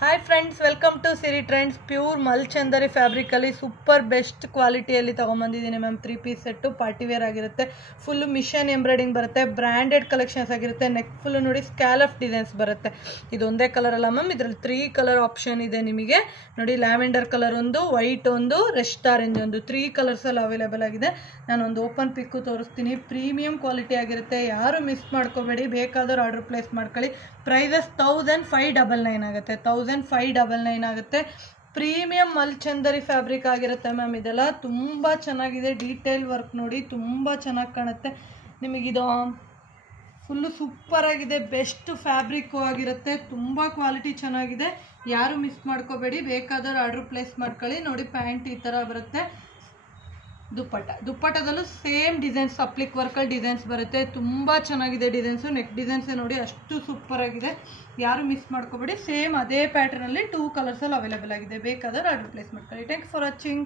Hi friends, welcome to Siri Trends. Pure ಮಲ್ಚಂದರಿ ಫ್ಯಾಬ್ರಿಕಲ್ಲಿ super best ಕ್ವಾಲಿಟಿಯಲ್ಲಿ ತೊಗೊಂಬಂದಿದ್ದೀನಿ ma'am. 3 piece set party wear ಆಗಿರುತ್ತೆ. ಫುಲ್ಲು ಮಿಷನ್ ಎಂಬ್ರಾಯ್ಡಿಂಗ್ ಬರುತ್ತೆ, ಬ್ರ್ಯಾಂಡೆಡ್ ಕಲೆಕ್ಷನ್ಸ್ ಆಗಿರುತ್ತೆ. ನೆಕ್ ಫುಲ್ಲು ನೋಡಿ ಸ್ಕ್ಯಾಲಫ್ ಡಿಸೈನ್ಸ್ ಬರುತ್ತೆ. ಇದೊಂದೇ ಕಲರ್ ಅಲ್ಲ ಮ್ಯಾಮ್, ಇದರಲ್ಲಿ 3 ಕಲರ್ ಆಪ್ಷನ್ ಇದೆ ನಿಮಗೆ. ನೋಡಿ, ಲ್ಯಾವೆಂಡರ್ ಕಲರ್ ಒಂದು, ವೈಟ್ ಒಂದು, ರೆಸ್ಟ್ ಆರೆಂಜ್ ಒಂದು, 3 ಕಲರ್ಸಲ್ಲಿ ಅವೈಲೇಬಲ್ ಆಗಿದೆ. ನಾನೊಂದು ಓಪನ್ ಪಿಕ್ಕು ತೋರಿಸ್ತೀನಿ. ಪ್ರೀಮಿಯಂ ಕ್ವಾಲಿಟಿ ಆಗಿರುತ್ತೆ, ಯಾರು ಮಿಸ್ ಮಾಡ್ಕೋಬೇಡಿ. ಬೇಕಾದರೂ ಆರ್ಡರ್ ಪ್ಲೇಸ್ ಮಾಡ್ಕೊಳ್ಳಿ. ಪ್ರೈಸಸ್ 1599 ಆಗುತ್ತೆ. 1599 ಆಗುತ್ತೆ. ಪ್ರೀಮಿಯಂ ಮಲ್ಚಂದರಿ ಫ್ಯಾಬ್ರಿಕ್ ಆಗಿರುತ್ತೆ ಮ್ಯಾಮ್. ಇದೆಲ್ಲ ತುಂಬ ಚೆನ್ನಾಗಿದೆ. ಡೀಟೇಲ್ ವರ್ಕ್ ನೋಡಿ, ತುಂಬ ಚೆನ್ನಾಗಿ ಕಾಣುತ್ತೆ. ನಿಮಗಿದು ಫುಲ್ಲು ಸೂಪರ್ ಆಗಿದೆ. ಬೆಸ್ಟ್ ಫ್ಯಾಬ್ರಿಕ್ಕು ಆಗಿರುತ್ತೆ. ತುಂಬ ಕ್ವಾಲಿಟಿ ಚೆನ್ನಾಗಿದೆ. ಯಾರು ಮಿಸ್ ಮಾಡ್ಕೋಬೇಡಿ. ಬೇಕಾದವರು ಆರ್ಡರ್ ಪ್ಲೇಸ್ ಮಾಡ್ಕೊಳ್ಳಿ. ನೋಡಿ, ಪ್ಯಾಂಟ್ ಈ ಥರ ಬರುತ್ತೆ. ದುಪ್ಪಟ್ಟದಲ್ಲೂ ಸೇಮ್ ಡಿಸೈನ್ಸ್, ಅಪ್ಲಿಕ್ ವರ್ಕಲ್ಲಿ ಡಿಸೈನ್ಸ್ ಬರುತ್ತೆ. ತುಂಬ ಚೆನ್ನಾಗಿದೆ ಡಿಸೈನ್ಸು. ನೆಕ್ ಡಿಸೈನ್ಸೇ ನೋಡಿ, ಅಷ್ಟು ಸೂಪರ್ ಆಗಿದೆ. ಯಾರು ಮಿಸ್ ಮಾಡ್ಕೋಬೇಡಿ. ಸೇಮ್ ಅದೇ ಪ್ಯಾಟರ್ನಲ್ಲಿ 2 ಕಲರ್ಸಲ್ಲಿ ಅವೈಲೇಬಲ್ ಆಗಿದೆ. ಬೇಕಾದರೆ ಆರ್ಡರ್ ಪ್ಲೇಸ್ ಮಾಡ್ಕೊಳ್ಳಿ. Thanks for watching.